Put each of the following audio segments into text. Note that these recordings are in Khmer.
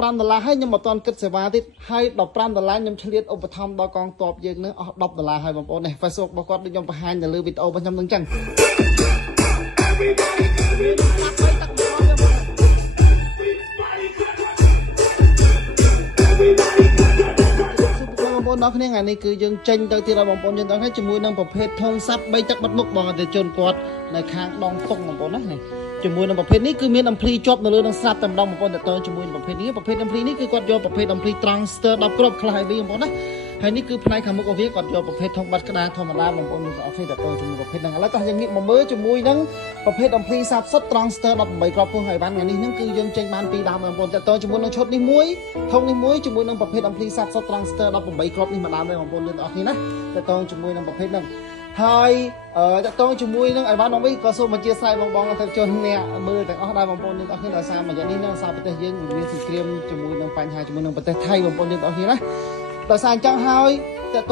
$15ហើយខ្ញុំអត់ទាន់គិតសេវាទៀតហើយ$15ខ្ញុំឆ្លៀតឧបត្ថម្ភដល់កងទ័ពយើងនឹងអស់$10ហើយបងប្អូននេះ Facebook របស់គាត់ដូចខ្ញុំបង្ហាញនៅលើវីដេអូរបស់ខ្ញុំនឹងចឹងបងប្អូនដល់គ្នាថ្ងៃនេះគឺយើងចេញទៅទៀតដល់បងប្អូនយើងដល់គ្នាជាមួយនឹងប្រភេទធុងសាប់3ទឹកបាត់មុខបងអតិថិជនគាត់នៅខាងដងតុងបងប្អូនណានេះជាមួយនឹងប្រភេទនេះគឺមានអំភ្លីជាប់នៅលើនឹងស្រាប់តែម្ដងបងប្អូនតើជាមួយនឹងប្រភេទនេះអំភ្លីនេះគឺគាត់យកប្រភេទអំភ្លី Trangster 10គ្រាប់ខ្លះឲ្យវិញបងប្អូនណាហើយនេះគឺផ្នែកខាងមុខរបស់វាគាត់យកប្រភេទធុងបាត់ក្តារធម្មតាបងប្អូនទាំងអស់គ្នាតើជាមួយប្រភេទហ្នឹងឥឡូវតោះយើងងាកមកមើលជាមួយនឹងប្រភេទអំភ្លីសាបសុទ្ធ Trangster 18គ្រាប់ពោះហើយបានថ្ងៃនេះហ្នឹងគឺយើងចេញបានពីរដើមបងប្អូនតើជាមួយនឹងឈុតនេះមួយធុងនេះមួយជាមួយនឹងប្រភេទអំភ្លីសាបសុទ្ធ Trangster 18គ្រាប់នេះម្ដងដែរបងប្អូនទាំងអស់គ្នាណាតើជាមួយនឹងប្រភេទហ្នឹងហើយតើជាមួយនឹងអីវ៉ាន់បងវិញក៏សូមអធិស្ឋានបងអតិថិជនអ្នកមើលទាំងអស់ដែរបងប្អូនទាំងអស់គ្នាដោយសារមួយយ៉ាងនេះនៅសារប្រទេសយើងមានសង្គ្រាមជាមួយនឹងបញ្ហាជាមួយនឹងប្រទេសថៃបងប្អូនទាំងអស់គ្នាណាដោយសារអញ្ចឹងហើយ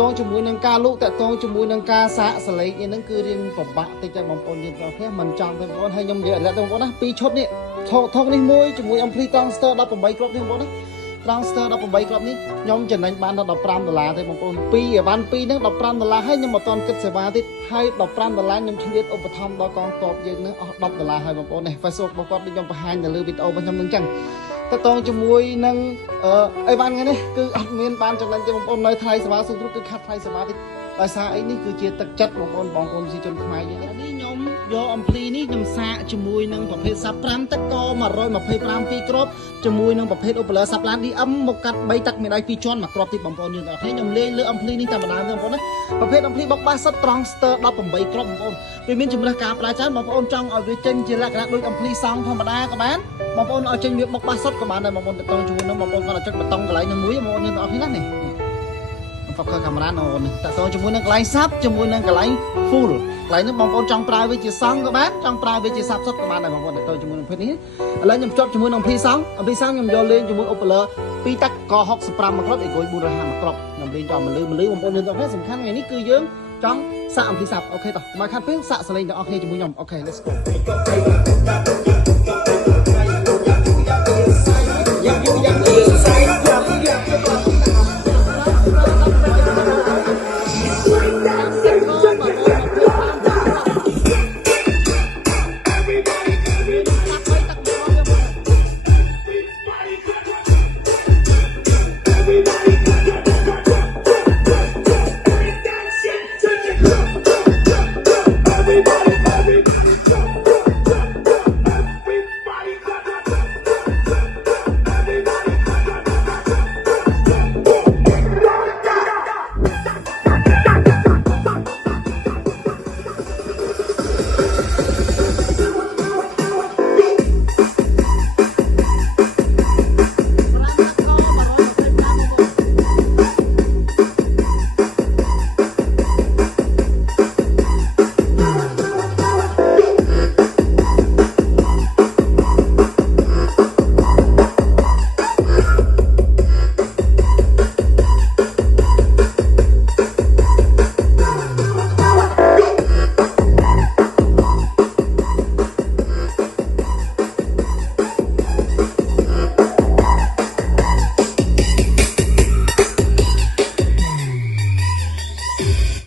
តើជាមួយនឹងការលូកតើជាមួយនឹងការសាកសលេងនេះហ្នឹងគឺរៀងពិបាកតិចតែបងប្អូនយើងទាំងអស់គ្នាមិនចង់ទេបងប្អូនហើយខ្ញុំនិយាយឥឡូវបងប្អូនណាពីរឈុតនេះធុងនេះមួយជាមួយអំភ្លី Trangster 18គ្រាប់នេះបងប្អូនណា Trangster 18គ្រាប់នេះខ្ញុំចំណេញបានដល់$15ទេបងប្អូនពីអីវ៉ាន់ពីរហ្នឹង$15ហើយខ្ញុំអត់ទាន់គិតសេវាទៀតហើយ$15ខ្ញុំឆ្លៀតឧបត្ថម្ភដល់កងទ័ពយើងនឹងអស់$10ហើយបងប្អូននេះ Facebook របស់គាត់ដូចខ្ញុំបង្ហាញនៅលើវីដេអូរបស់ខ្ញុំនឹងចឹងតើជាមួយនឹងអីវ៉ាន់ថ្ងៃនេះគឺអត់មានបានចំណេញទេបងប្អូននៅថ្លៃសេវាសុខគ្រប់គឺខាត់ថ្លៃសេវាទៀតដោយសារអីនេះគឺជាទឹកចិត្តបងប្អូនប្រជាជនខ្មែរយើងនេះខ្ញុំយកអំភ្លីនេះខ្ញុំសាកជាមួយនឹងប្រភេទសាប់5ទឹកក125 2គ្រាប់ជាមួយនឹងប្រភេទឧបលើសាប់ឡាន DM មកកាត់3ទឹកមានដៃ2ជាន់មួយគ្រាប់ទៀតបងប្អូនយើងទាំងអស់គ្នាខ្ញុំលេងលើអំភ្លីនេះតែម្ដងទេបងប្អូនណាប្រភេទអំភ្លីបុកបាសសុទ្ធ Trangster 18គ្រាប់បងប្អូនវាមានជំរើសការប្រើច្រើនបងប្អូនចង់ឲ្យវាចេញជាលក្ខណៈដូចអំភ្លីសង់ធម្មតាក៏បានបងប្អូនឲ្យចេញវាបុកបាសសុទ្ធក៏បានដែរបងប្អូនទៅជាមួយនឹងបងប្អូនគាត់ចុចប៊ូតុងកន្លែងនឹងមួយបងប្អូនយើងទាំងអស់គ្នាណានេះFocus camera ណូនតើជាមួយនឹងកន្លែងសាប់ជាមួយនឹងកន្លែង full កន្លែងនេះបងប្អូនចង់ប្រើវាជាសង់ក៏បានចង់ប្រើវាជាសាប់សុទ្ធក៏បានដែរបងប្អូនតើជាមួយនឹងភេទនេះឥឡូវខ្ញុំភ្ជាប់ជាមួយនឹងអំភ្លីសង់ខ្ញុំយកលេងជាមួយឧបលើ2ទឹកក65មួយគ្រាប់អេគួយ450មួយគ្រាប់ខ្ញុំលេងដល់មលឺបងប្អូនយើងទាំងអស់សំខាន់ថ្ងៃនេះគឺយើងចង់សាកអំភ្លីសាប់អូខេតោះមកខាត់ពេលសាកសលេងទាំងអស់គ្នាជាមួយខ្ញុំអូខេ let's go